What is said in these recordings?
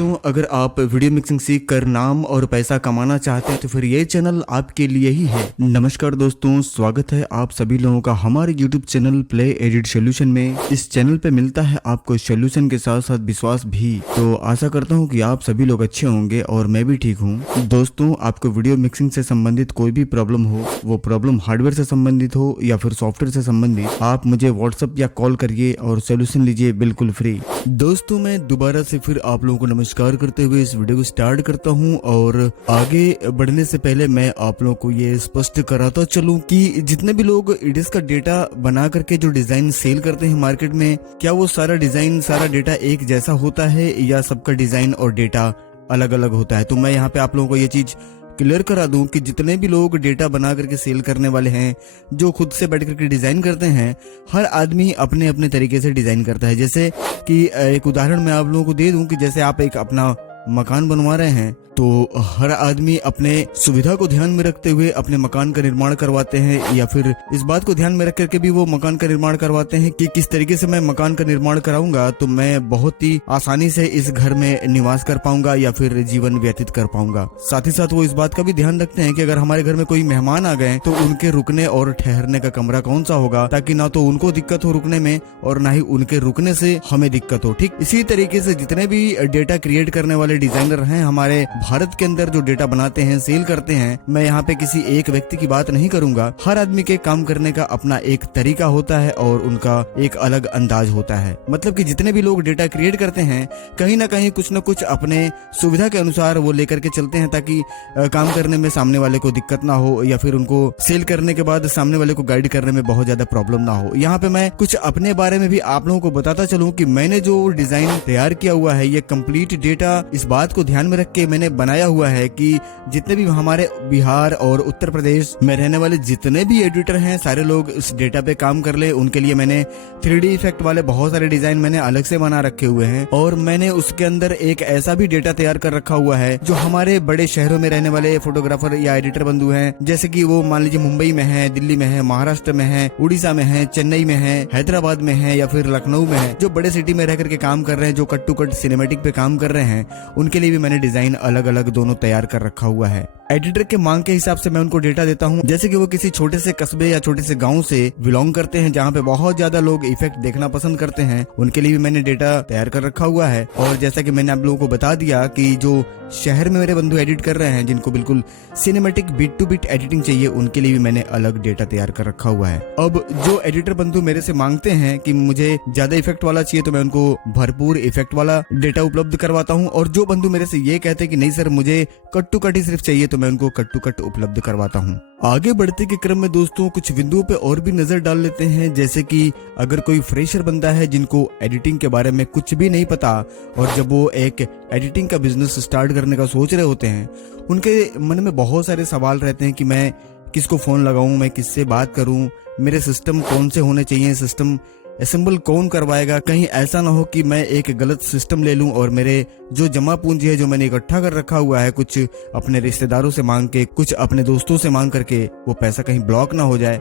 दोस्तों, अगर आप वीडियो मिक्सिंग सीख कर नाम और पैसा कमाना चाहते हैं तो फिर ये चैनल आपके लिए ही है। नमस्कार दोस्तों, स्वागत है आप सभी लोगों का हमारे YouTube channel play edit solution में। इस चैनल पे मिलता है आपको सोल्यूशन के साथ साथ विश्वास भी। तो आशा करता हूँ कि आप सभी लोग अच्छे होंगे और मैं भी ठीक हूँ। दोस्तों, आपको वीडियो मिक्सिंग से संबंधित कोई भी प्रॉब्लम हो, वो प्रॉब्लम हार्डवेयर से संबंधित हो या फिर सॉफ्टवेयर से संबंधित, आप मुझे व्हाट्सएप या कॉल करिए और सोल्यूशन लीजिए बिल्कुल फ्री। दोस्तों, मैं दोबारा से फिर आप लोगों को नमस्कार करते हुए इस वीडियो को स्टार्ट करता हूं और आगे बढ़ने से पहले मैं आप लोगों को ये स्पष्ट कराता चलूं कि जितने भी लोग इडिस का डेटा बना करके जो डिजाइन सेल करते हैं मार्केट में, क्या वो सारा डिजाइन सारा डेटा एक जैसा होता है या सबका डिजाइन और डेटा अलग अलग होता है। तो मैं यहाँ पे आप लोगों को ये चीज क्लियर करा दूं कि जितने भी लोग डेटा बना करके सेल करने वाले हैं, जो खुद से बैठ करके डिजाइन करते हैं, हर आदमी अपने अपने तरीके से डिजाइन करता है। जैसे कि एक उदाहरण मैं आप लोगों को दे दूं कि जैसे आप एक अपना मकान बनवा रहे हैं तो हर आदमी अपने सुविधा को ध्यान में रखते हुए अपने मकान का निर्माण करवाते हैं, या फिर इस बात को ध्यान में रख करके भी वो मकान का निर्माण करवाते हैं कि किस तरीके से मैं मकान का निर्माण कराऊंगा तो मैं बहुत ही आसानी से इस घर में निवास कर पाऊंगा या फिर जीवन व्यतीत कर पाऊंगा। साथ ही साथ वो इस बात का भी ध्यान रखते हैं कि अगर हमारे घर में कोई मेहमान आ गए तो उनके रुकने और ठहरने का कमरा कौन सा होगा, ताकि ना तो उनको दिक्कत हो रुकने में और ना ही उनके रुकने से हमें दिक्कत हो। ठीक इसी तरीके से जितने भी डेटा क्रिएट करने वाले डिजाइनर हैं हमारे भारत के अंदर, जो डेटा बनाते हैं सेल करते हैं, मैं यहाँ पे किसी एक व्यक्ति की बात नहीं करूंगा। हर आदमी के काम करने का अपना एक तरीका होता है और उनका एक अलग अंदाज होता है। मतलब कि जितने भी लोग डेटा क्रिएट करते हैं कहीं ना कहीं कुछ न कुछ अपने सुविधा के अनुसार वो लेकर के चलते हैं, ताकि काम करने में सामने वाले को दिक्कत ना हो या फिर उनको सेल करने के बाद सामने वाले को गाइड करने में बहुत ज्यादा प्रॉब्लम ना हो। यहाँ पे मैं कुछ अपने बारे में भी आप लोगों को बताता चलूँ कि मैंने जो डिजाइन तैयार किया हुआ है, ये कंप्लीट डेटा इस बात को ध्यान में रख के मैंने बनाया हुआ है कि जितने भी हमारे बिहार और उत्तर प्रदेश में रहने वाले जितने भी एडिटर हैं, सारे लोग इस डेटा पे काम कर ले। उनके लिए मैंने 3D इफेक्ट वाले बहुत सारे डिजाइन मैंने अलग से बना रखे हुए हैं और मैंने उसके अंदर एक ऐसा भी डेटा तैयार कर रखा हुआ है जो हमारे बड़े शहरों में रहने वाले फोटोग्राफर या एडिटर बंधु हैं, जैसे कि वो मान लीजिए मुंबई में है, दिल्ली में है, महाराष्ट्र में है, उड़ीसा में है, चेन्नई में है, हैदराबाद में है या फिर लखनऊ में है, जो बड़े सिटी में रह करके काम कर रहे हैं, जो कट टू कट सिनेमेटिक पे काम कर रहे हैं, उनके लिए भी मैंने डिजाइन अलग अलग दोनों तैयार कर रखा हुआ है। एडिटर के मांग के हिसाब से मैं उनको डेटा देता हूं, जैसे कि वो किसी छोटे से कस्बे या छोटे से गांव से बिलोंग करते हैं जहां पे बहुत ज्यादा लोग इफेक्ट देखना पसंद करते हैं, उनके लिए भी मैंने डेटा तैयार कर रखा हुआ है। और जैसा कि मैंने आप लोगों को बता दिया कि जो शहर में मेरे बंधु एडिट कर रहे हैं, जिनको बिल्कुल cinematic beat to beat editing चाहिए, उनके लिए भी मैंने अलग डेटा तैयार कर रखा हुआ है। अब जो एडिटर बंधु मेरे से मांगते हैं कि मुझे ज्यादा इफेक्ट वाला चाहिए तो मैं उनको भरपूर इफेक्ट वाला डेटा उपलब्ध करवाता हूँ, और जो बंधु मेरे से ये कहते हैं कि नहीं सर मुझे कट टू कट ही सिर्फ चाहिए तो मैं उनको कट टू कट उपलब्ध करवाता हूँ। आगे बढ़ते के क्रम में दोस्तों कुछ बिंदुओं पे और भी नजर डाल लेते हैं, जैसे कि अगर कोई फ्रेशर बंदा है जिनको एडिटिंग के बारे में कुछ भी नहीं पता और जब वो एक एडिटिंग का बिजनेस स्टार्ट करने का सोच रहे होते हैं, उनके मन में बहुत सारे सवाल रहते हैं कि मैं किसको फोन लगाऊं, मैं किससे बात करूं, मेरे सिस्टम कौन से होने चाहिए, सिस्टम असेंबल कौन करवाएगा, कहीं ऐसा ना हो कि मैं एक गलत सिस्टम ले लूं और मेरे जो जमा पूंजी है जो मैंने इकट्ठा कर रखा हुआ है, कुछ अपने रिश्तेदारों से मांग के, कुछ अपने दोस्तों से मांग करके, वो पैसा कहीं ब्लॉक ना हो जाए,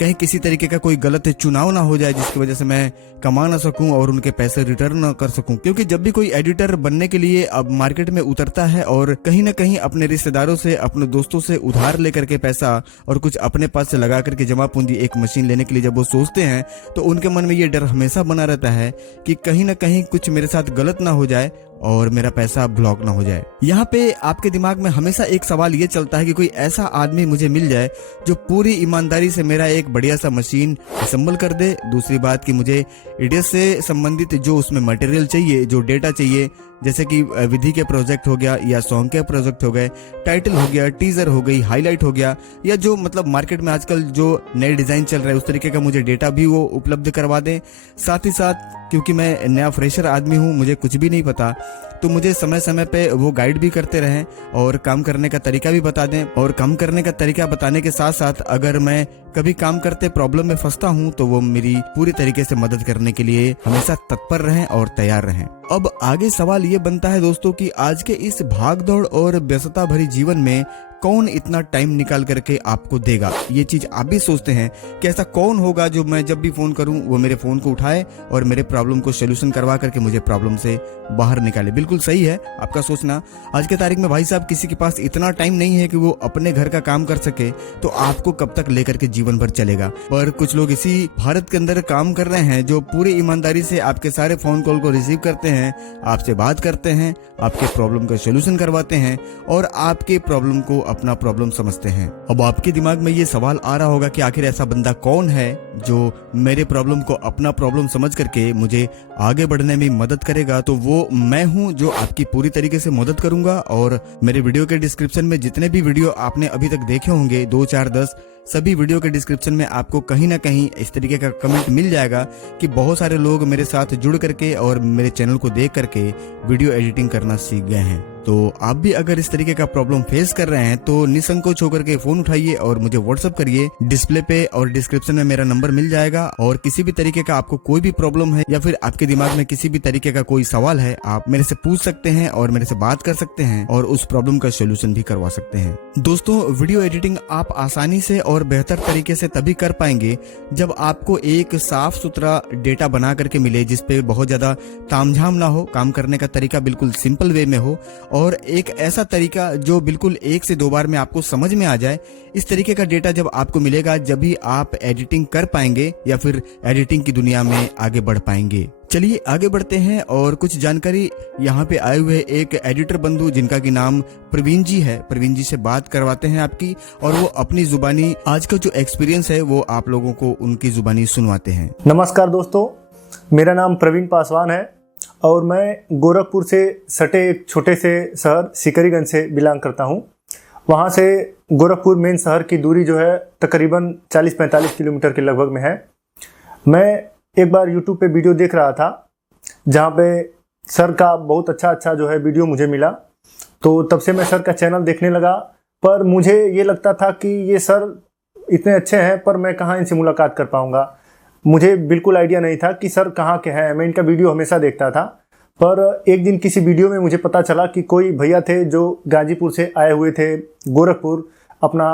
कहीं किसी तरीके का कोई गलत चुनाव ना हो जाए जिसकी वजह से मैं कमा ना सकूं और उनके पैसे रिटर्न ना कर सकूं। क्योंकि जब भी कोई एडिटर बनने के लिए अब मार्केट में उतरता है और कहीं ना कहीं अपने रिश्तेदारों से, अपने दोस्तों से उधार लेकर के पैसा और कुछ अपने पास से लगा करके जमा पूंजी एक मशीन लेने के लिए जब वो सोचते हैं, तो उनके मन में ये डर हमेशा बना रहता है कि कहीं ना कहीं कुछ मेरे साथ गलत ना हो जाए और मेरा पैसा ब्लॉक ना हो जाए। यहाँ पे आपके दिमाग में हमेशा एक सवाल ये चलता है कि कोई ऐसा आदमी मुझे मिल जाए जो पूरी ईमानदारी से मेरा एक बढ़िया सा मशीन असेंबल कर दे। दूसरी बात कि मुझे इडियस से संबंधित जो उसमें मटेरियल चाहिए, जो डेटा चाहिए, जैसे कि विधि के प्रोजेक्ट हो गया या सॉन्ग के प्रोजेक्ट हो गए, टाइटल हो गया, टीजर हो गई, हाईलाइट हो गया, या जो मतलब मार्केट में आजकल जो नए डिजाइन चल रहा है उस तरीके का मुझे डेटा भी वो उपलब्ध करवा दें। साथ ही साथ क्योंकि मैं नया फ्रेशर आदमी हूँ, मुझे कुछ भी नहीं पता, तो मुझे समय समय पे वो गाइड भी करते रहें और काम करने का तरीका भी बता दें। और काम करने का तरीका बताने के साथ साथ अगर मैं कभी काम करते प्रॉब्लम में फंसता हूँ तो वो मेरी पूरी तरीके से मदद करने के लिए हमेशा तत्पर रहें और तैयार रहें। अब आगे सवाल ये बनता है दोस्तों कि आज के इस भागदौड़ और व्यस्तता भरी जीवन में कौन इतना टाइम निकाल करके आपको देगा? ये चीज आप भी सोचते हैं कि ऐसा कौन होगा जो मैं जब भी फोन करूं वो मेरे फोन को उठाए और मेरे प्रॉब्लम को सोल्यूशन करवा करके मुझे प्रॉब्लम से बाहर निकाले। बिल्कुल सही है आपका सोचना। आज के तारीख में भाई साहब किसी के पास इतना टाइम नहीं है कि वो अपने घर का काम कर सके, तो आपको कब तक लेकर के जीवन भर चलेगा। पर कुछ लोग इसी भारत के अंदर काम कर रहे हैं जो पूरी ईमानदारी से आपके सारे फोन कॉल को रिसीव करते हैं, आपसे बात करते हैं, आपके प्रॉब्लम का सोल्यूशन करवाते हैं और आपके प्रॉब्लम को अपना प्रॉब्लम समझते हैं। अब आपके दिमाग में ये सवाल आ रहा होगा कि आखिर ऐसा बंदा कौन है जो मेरे प्रॉब्लम को अपना प्रॉब्लम समझ करके मुझे आगे बढ़ने में मदद करेगा। तो वो मैं हूं जो आपकी पूरी तरीके से मदद करूंगा। और मेरे वीडियो के डिस्क्रिप्शन में जितने भी वीडियो आपने अभी तक देखे होंगे 2 4 10, सभी वीडियो के डिस्क्रिप्शन में आपको कहीं ना कहीं इस तरीके का कमेंट मिल जाएगा कि बहुत सारे लोग मेरे साथ जुड़ करके और मेरे चैनल को देख करके वीडियो एडिटिंग करना सीख गए हैं। तो आप भी अगर इस तरीके का प्रॉब्लम फेस कर रहे हैं तो निसंकोच होकर के फोन उठाइए और मुझे व्हाट्सअप करिए। डिस्प्ले पे और डिस्क्रिप्शन में मेरा नंबर मिल जाएगा। और किसी भी तरीके का आपको कोई भी प्रॉब्लम है या फिर आपके दिमाग में किसी भी तरीके का कोई सवाल है, आप मेरे से पूछ सकते हैं और मेरे से बात कर सकते हैं और उस प्रॉब्लम का सोल्यूशन भी करवा सकते हैं। दोस्तों, वीडियो एडिटिंग आप आसानी से और बेहतर तरीके से तभी कर पाएंगे जब आपको एक साफ सुथरा डेटा बना करके मिले, जिसपे बहुत ज्यादा तामझाम ना हो, काम करने का तरीका बिल्कुल सिंपल वे में हो और एक ऐसा तरीका जो बिल्कुल 1 से 2 बार में आपको समझ में आ जाए। इस तरीके का डेटा जब आपको मिलेगा जब भी आप एडिटिंग कर पाएंगे या फिर एडिटिंग की दुनिया में आगे बढ़ पाएंगे। चलिए आगे बढ़ते हैं और कुछ जानकारी यहाँ पे आए हुए एक एडिटर बंधु जिनका की नाम प्रवीण जी है, प्रवीण जी से बात करवाते हैं आपकी और वो अपनी जुबानी आज का जो एक्सपीरियंस है वो आप लोगों को उनकी जुबानी सुनवाते हैं। नमस्कार दोस्तों, मेरा नाम प्रवीण पासवान है और मैं गोरखपुर से सटे एक छोटे से शहर सिकरीगंज से बिलोंग करता हूँ। वहाँ से गोरखपुर मेन शहर की दूरी जो है तकरीबन 40-45 किलोमीटर के लगभग में है। मैं एक बार YouTube पे वीडियो देख रहा था जहाँ पे सर का बहुत अच्छा जो है वीडियो मुझे मिला, तो तब से मैं सर का चैनल देखने लगा। पर मुझे ये लगता था कि ये सर इतने अच्छे हैं पर मैं कहाँ इनसे मुलाकात कर पाऊँगा। मुझे बिल्कुल आइडिया नहीं था कि सर कहाँ के हैं। मैं इनका वीडियो हमेशा देखता था, पर एक दिन किसी वीडियो में मुझे पता चला कि कोई भैया थे जो गाजीपुर से आए हुए थे गोरखपुर अपना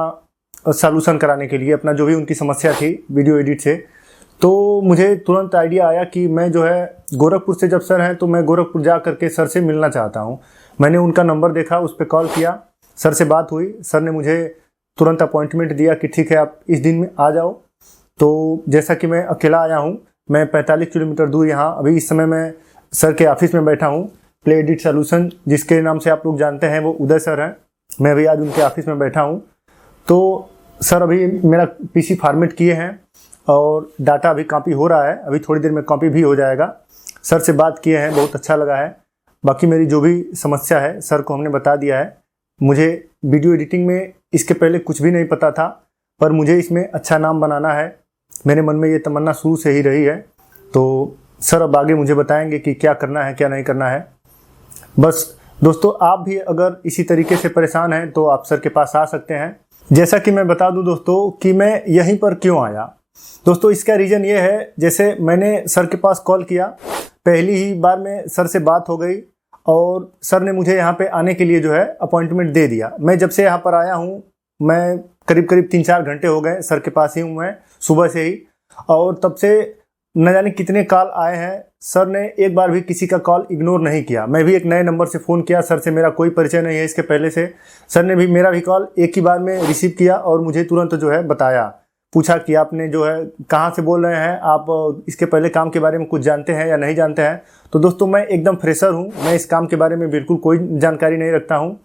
सॉल्यूशन कराने के लिए, अपना जो भी उनकी समस्या थी वीडियो एडिट से। तो मुझे तुरंत आइडिया आया कि मैं जो है गोरखपुर से जब सर हैं तो मैं गोरखपुर जा करके सर से मिलना चाहता हूँ। मैंने उनका नंबर देखा, उस पर कॉल किया, सर से बात हुई। सर ने मुझे तुरंत अपॉइंटमेंट दिया कि ठीक है आप इस दिन में आ जाओ। तो जैसा कि मैं अकेला आया हूँ, मैं 45 किलोमीटर दूर यहाँ अभी इस समय मैं सर के ऑफिस में बैठा हूँ। प्ले एडिट सॉल्यूशन जिसके नाम से आप लोग जानते हैं वो उदय सर हैं। मैं अभी आज उनके ऑफिस में बैठा हूँ। तो सर अभी मेरा पीसी फॉर्मेट किए हैं और डाटा अभी कॉपी हो रहा है, अभी थोड़ी देर में कॉपी भी हो जाएगा। सर से बात किए हैं, बहुत अच्छा लगा है। बाकी मेरी जो भी समस्या है सर को हमने बता दिया है। मुझे वीडियो एडिटिंग में इसके पहले कुछ भी नहीं पता था, पर मुझे इसमें अच्छा नाम बनाना है। मेरे मन में ये तमन्ना शुरू से ही रही है। तो सर अब आगे मुझे बताएंगे कि क्या करना है क्या नहीं करना है। बस दोस्तों, आप भी अगर इसी तरीके से परेशान हैं तो आप सर के पास आ सकते हैं। जैसा कि मैं बता दूं दोस्तों कि मैं यहीं पर क्यों आया। दोस्तों इसका रीज़न ये है, जैसे मैंने सर के पास कॉल किया, पहली ही बार में सर से बात हो गई और सर ने मुझे यहाँ पे आने के लिए जो है अपॉइंटमेंट दे दिया। मैं जब से यहाँ पर आया हूँ, मैं करीब 3-4 घंटे हो गए सर के पास ही हूँ मैं, सुबह से ही। और तब से न जाने कितने कॉल आए हैं, सर ने एक बार भी किसी का कॉल इग्नोर नहीं किया। मैं भी एक नए नंबर से फ़ोन किया, सर से मेरा कोई परिचय नहीं है इसके पहले से। सर ने भी मेरा भी कॉल एक ही बार में रिसीव किया और मुझे तुरंत जो है बताया, पूछा कि आपने जो है कहाँ से बोल रहे हैं, आप इसके पहले काम के बारे में कुछ जानते हैं या नहीं जानते हैं। तो दोस्तों मैं एकदम फ्रेशर हूँ, मैं इस काम के बारे में बिल्कुल कोई जानकारी नहीं रखता हूँ।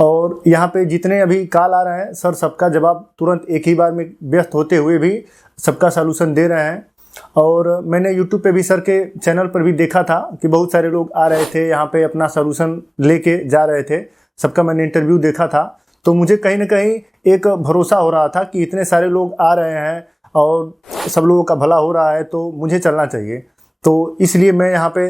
और यहाँ पे जितने अभी कॉल आ रहे हैं सर सबका जवाब तुरंत एक ही बार में व्यस्त होते हुए भी सबका सॉल्यूशन दे रहे हैं। और मैंने YouTube पे भी सर के चैनल पर भी देखा था कि बहुत सारे लोग आ रहे थे यहाँ पे अपना सॉल्यूशन लेके जा रहे थे, सबका मैंने इंटरव्यू देखा था। तो मुझे कहीं ना कहीं एक भरोसा हो रहा था कि इतने सारे लोग आ रहे हैं और सब लोगों का भला हो रहा है तो मुझे चलना चाहिए। तो इसलिए मैं यहाँ पे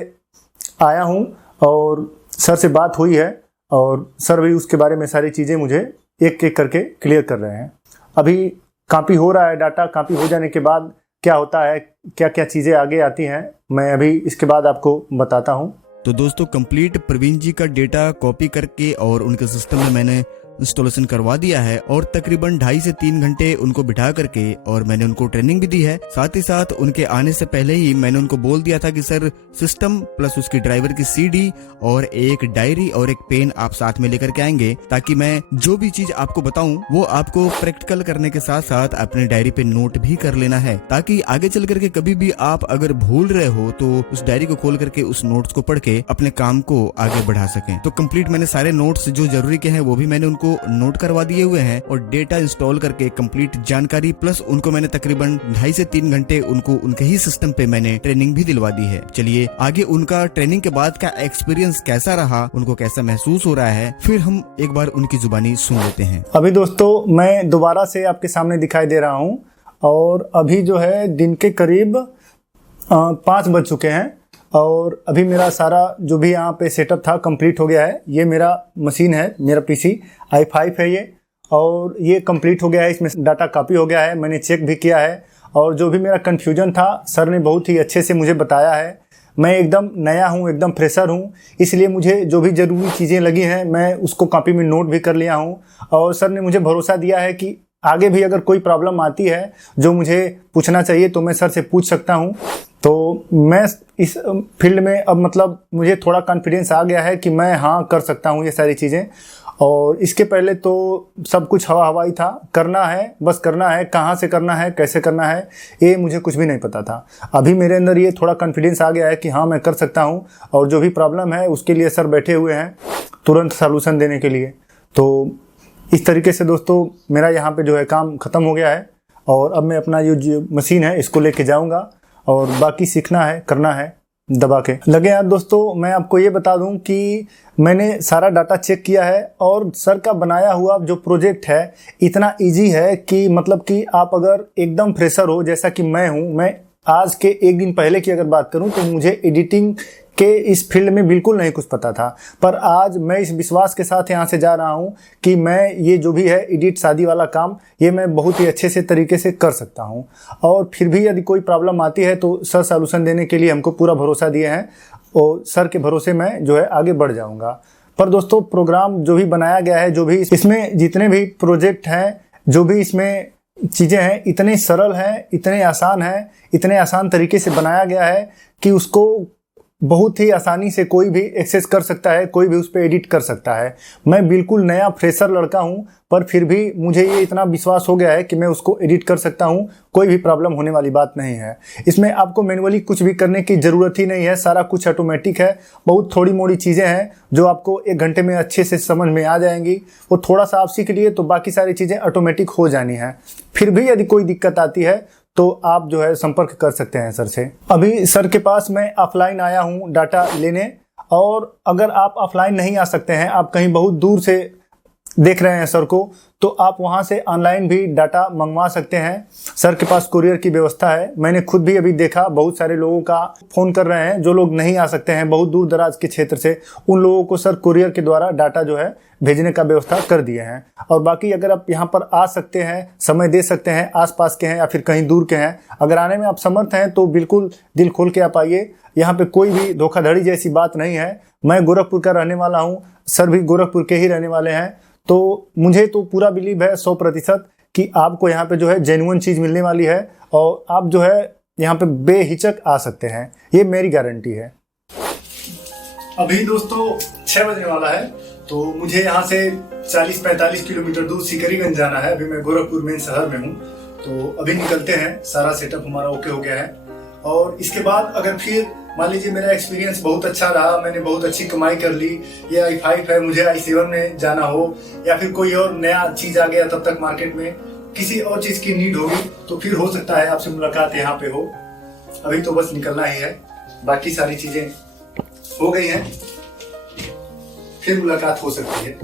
आया हूँ और सर से बात हुई है और सर भी उसके बारे में सारी चीज़ें मुझे एक एक करके क्लियर कर रहे हैं। अभी कॉपी हो रहा है डाटा, कॉपी हो जाने के बाद क्या होता है, क्या क्या चीज़ें आगे आती हैं, मैं अभी इसके बाद आपको बताता हूँ। तो दोस्तों कंप्लीट प्रवीण जी का डेटा कॉपी करके और उनके सिस्टम में मैंने इंस्टॉलेशन करवा दिया है और तकरीबन 2.5 से 3 घंटे उनको बिठा करके और मैंने उनको ट्रेनिंग भी दी है। साथ ही साथ उनके आने से पहले ही मैंने उनको बोल दिया था कि सर सिस्टम प्लस उसकी ड्राइवर की CD और एक डायरी और एक पेन आप साथ में लेकर के आएंगे, ताकि मैं जो भी चीज आपको बताऊं वो आपको प्रैक्टिकल करने के साथ साथ अपने डायरी पे नोट भी कर लेना है, ताकि आगे चल करके कभी भी आप अगर भूल रहे हो तो उस डायरी को खोल करके उस नोट्स को पढ़ के अपने काम को आगे बढ़ा सकें। तो कंप्लीट मैंने सारे नोट्स जो जरूरी के हैं वो भी मैंने उनको नोट करवा दिए हुए हैं और डेटा इंस्टॉल करके कंप्लीट जानकारी प्लस उनको मैंने तकरीबन 2.5 से 3 घंटे उनको उनके ही सिस्टम पे मैंने ट्रेनिंग भी दिलवा दी है। चलिए आगे उनका ट्रेनिंग के बाद का एक्सपीरियंस कैसा रहा, उनको कैसा महसूस हो रहा है, फिर हम एक बार उनकी जुबानी सुन लेते हैं। अभी दोस्तों मैं दोबारा से आपके सामने दिखाई दे रहा हूँ और अभी जो है दिन के करीब 5 बज चुके हैं और अभी मेरा सारा जो भी यहाँ पे सेटअप था कंप्लीट हो गया है। ये मेरा मशीन है, मेरा PC i5 है ये, और ये कंप्लीट हो गया है। इसमें डाटा कॉपी हो गया है, मैंने चेक भी किया है और जो भी मेरा कन्फ्यूजन था सर ने बहुत ही अच्छे से मुझे बताया है। मैं एकदम नया हूँ, एकदम फ्रेशर हूँ, इसलिए मुझे जो भी ज़रूरी चीज़ें लगी हैं मैं उसको कॉपी में नोट भी कर लिया हूँ और सर ने मुझे भरोसा दिया है कि आगे भी अगर कोई प्रॉब्लम आती है जो मुझे पूछना चाहिए तो मैं सर से पूछ सकता हूँ। तो मैं इस फील्ड में अब मतलब मुझे थोड़ा कॉन्फिडेंस आ गया है कि मैं हाँ कर सकता हूँ ये सारी चीज़ें। और इसके पहले तो सब कुछ हवा हवाई था, करना है बस करना है, कहाँ से करना है कैसे करना है ये मुझे कुछ भी नहीं पता था। अभी मेरे अंदर ये थोड़ा कॉन्फिडेंस आ गया है कि हाँ मैं कर सकता हूँ और जो भी प्रॉब्लम है उसके लिए सर बैठे हुए हैं तुरंत सॉल्यूशन देने के लिए। तो इस तरीके से दोस्तों मेरा यहाँ पे जो है काम ख़त्म हो गया है और अब मैं अपना ये जो मशीन है इसको लेके जाऊँगा और बाकी सीखना है, करना है दबा के। लगे यार दोस्तों, मैं आपको ये बता दूं कि मैंने सारा डाटा चेक किया है और सर का बनाया हुआ जो प्रोजेक्ट है इतना इजी है कि मतलब कि आप अगर एकदम फ्रेशर हो जैसा कि मैं हूं, मैं आज के 1 दिन पहले की अगर बात करूं तो मुझे एडिटिंग के इस फील्ड में बिल्कुल नहीं कुछ पता था, पर आज मैं इस विश्वास के साथ यहाँ से जा रहा हूँ कि मैं ये जो भी है एडिट शादी वाला काम ये मैं बहुत ही अच्छे से तरीके से कर सकता हूँ। और फिर भी यदि कोई प्रॉब्लम आती है तो सर सॉल्यूशन देने के लिए हमको पूरा भरोसा दिए हैं और सर के भरोसे मैं जो है आगे बढ़ जाऊँगा। पर दोस्तों प्रोग्राम जो भी बनाया गया है, जो भी इसमें जितने भी प्रोजेक्ट हैं, जो भी इसमें चीज़ें हैं, इतने सरल हैं, इतने आसान हैं, इतने आसान तरीके से बनाया गया है कि उसको बहुत ही आसानी से कोई भी एक्सेस कर सकता है, कोई भी उस पर एडिट कर सकता है। मैं बिल्कुल नया फ्रेशर लड़का हूं, पर फिर भी मुझे ये इतना विश्वास हो गया है कि मैं उसको एडिट कर सकता हूं, कोई भी प्रॉब्लम होने वाली बात नहीं है। इसमें आपको मैनुअली कुछ भी करने की ज़रूरत ही नहीं है, सारा कुछ ऑटोमेटिक है। बहुत थोड़ी मोड़ी चीज़ें हैं जो आपको 1 घंटे में अच्छे से समझ में आ जाएंगी। वो थोड़ा सा आप सीख लिए तो बाकी सारी चीज़ें ऑटोमेटिक हो जानी है। फिर भी यदि कोई दिक्कत आती है तो आप जो है संपर्क कर सकते हैं सर से। अभी सर के पास मैं ऑफलाइन आया हूँ डाटा लेने, और अगर आप ऑफलाइन नहीं आ सकते हैं, आप कहीं बहुत दूर से देख रहे हैं सर को, तो आप वहां से ऑनलाइन भी डाटा मंगवा सकते हैं। सर के पास कुरियर की व्यवस्था है। मैंने खुद भी अभी देखा बहुत सारे लोगों का फ़ोन कर रहे हैं जो लोग नहीं आ सकते हैं बहुत दूर दराज के क्षेत्र से, उन लोगों को सर कुरियर के द्वारा डाटा जो है भेजने का व्यवस्था कर दिए हैं। और बाकी अगर आप यहाँ पर आ सकते हैं, समय दे सकते हैं, आसपास के हैं या फिर कहीं दूर के हैं, अगर आने में आप समर्थ हैं तो बिल्कुल दिल खोल के आप आइए। यहाँ पे कोई भी धोखाधड़ी जैसी बात नहीं है। मैं गोरखपुर का रहने वाला हूँ, सर भी गोरखपुर के ही रहने वाले हैं, तो मुझे तो पूरा बिलीव है 100% कि आपको यहाँ पे जो है जेन्युइन चीज़ मिलने वाली है और आप जो है यहाँ पे बेहिचक आ सकते हैं, ये मेरी गारंटी है। अभी दोस्तों 6 बजने वाला है, तो मुझे यहाँ से 40-45 किलोमीटर दूर सिकरीगंज जाना है। अभी मैं गोरखपुर मेन शहर में हूँ, तो अभी निकलते हैं। सारा सेटअप हमारा ओके हो गया है और इसके बाद अगर फिर मान लीजिए मेरा एक्सपीरियंस बहुत अच्छा रहा, मैंने बहुत अच्छी कमाई कर ली, ये i5 है, मुझे i7 में जाना हो या फिर कोई और नया चीज़ आ गया तब तक मार्केट में किसी और चीज़ की नीड होगी, तो फिर हो सकता है आपसे मुलाकात यहाँ पे हो। अभी तो बस निकलना ही है, बाकी सारी चीज़ें हो गई हैं, फिर मुलाकात हो सकती है।